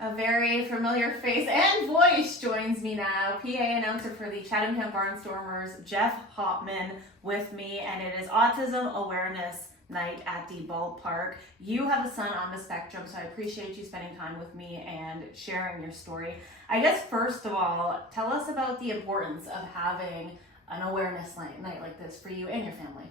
A very familiar face and voice joins me now. PA announcer for the Chatham-Kent Barnstormers, Jeff Hopman, with me, and it is Autism Awareness Night at the ballpark. You have a son on the spectrum, so I appreciate you spending time with me and sharing your story. I guess first of all, tell us about the importance of having an awareness night like this for you and your family.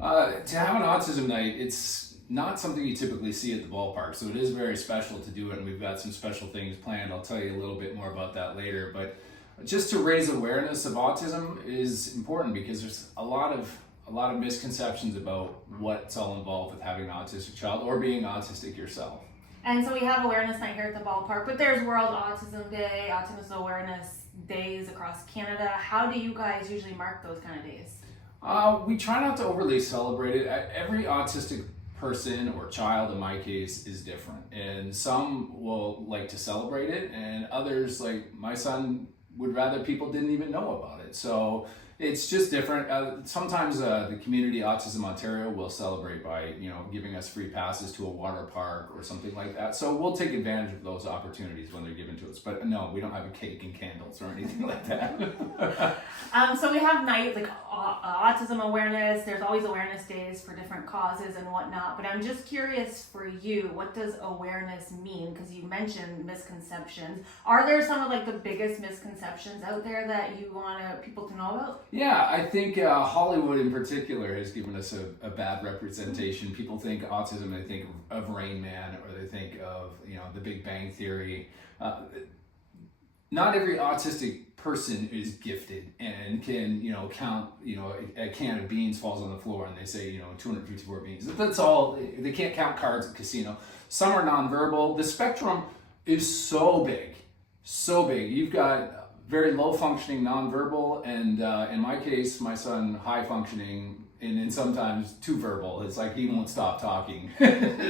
To have an autism night, it's not something you typically see at the ballpark, so it is very special to do it, and we've got some special things planned. I'll tell you a little bit more about that later, but just to raise awareness of autism is important because there's a lot of misconceptions about what's all involved with having an autistic child or being autistic yourself. And so we have awareness night here at the ballpark, but there's World Autism Day, Autism Awareness Days across Canada. How do you guys usually mark those kind of days? We try not to overly celebrate it. Every autistic person or child, in my case, is different, and some will like to celebrate it, and others, like my son, would rather people didn't even know about it. So it's just different. Sometimes the community Autism Ontario will celebrate by giving us free passes to a water park or something like that. So we'll take advantage of those opportunities when they're given to us. But no, we don't have a cake and candles or anything like that. So we have nights like autism awareness. There's always awareness days for different causes and whatnot. But I'm just curious for you, what does awareness mean? Because you mentioned misconceptions. Are there some of like the biggest misconceptions out there that you want people to know about? Yeah, I think Hollywood in particular has given us a bad representation. People think autism, they think of Rain Man, or they think of The Big Bang Theory. Not every autistic person is gifted and can count a can of beans falls on the floor and they say 254 beans. That's all. They can't count cards at a casino. Some are nonverbal. The spectrum is so big. You've got very low functioning nonverbal, and in my case, my son high functioning and sometimes too verbal. It's like he won't stop talking.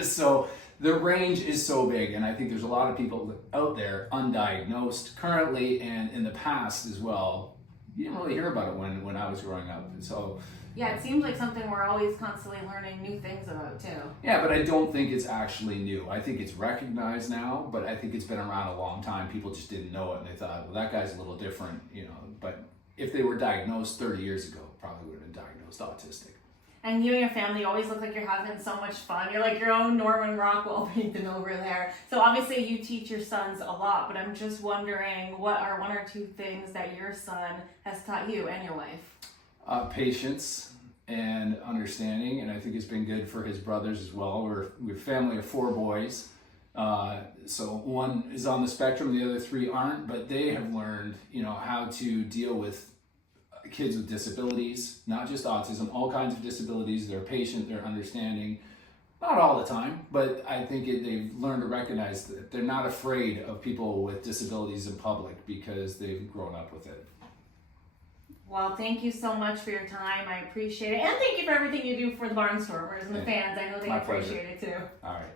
So the range is so big, and I think there's a lot of people out there undiagnosed currently and in the past as well. You didn't really hear about it when I was growing up, and so yeah, it seems like something we're always constantly learning new things about too. Yeah, but I don't think it's actually new. I think it's recognized now, but I think it's been around a long time. People just didn't know it, and they thought, well, that guy's a little different, But if they were diagnosed 30 years ago, probably would have been diagnosed autistic. And you and your family always look like you're having so much fun. You're like your own Norman Rockwell painting over there. So obviously you teach your sons a lot, but I'm just wondering, what are one or two things that your son has taught you and your wife? Patience and understanding, and I think it's been good for his brothers as well. We're a family of 4 boys, so one is on the spectrum, the other 3 aren't, but they have learned how to deal with kids with disabilities, not just autism, all kinds of disabilities. They're patient, they're understanding, not all the time, but I think they've learned to recognize that they're not afraid of people with disabilities in public because they've grown up with it. Well, thank you so much for your time. I appreciate it. And thank you for everything you do for the Barnstormers and the fans. I know they appreciate it too. All right.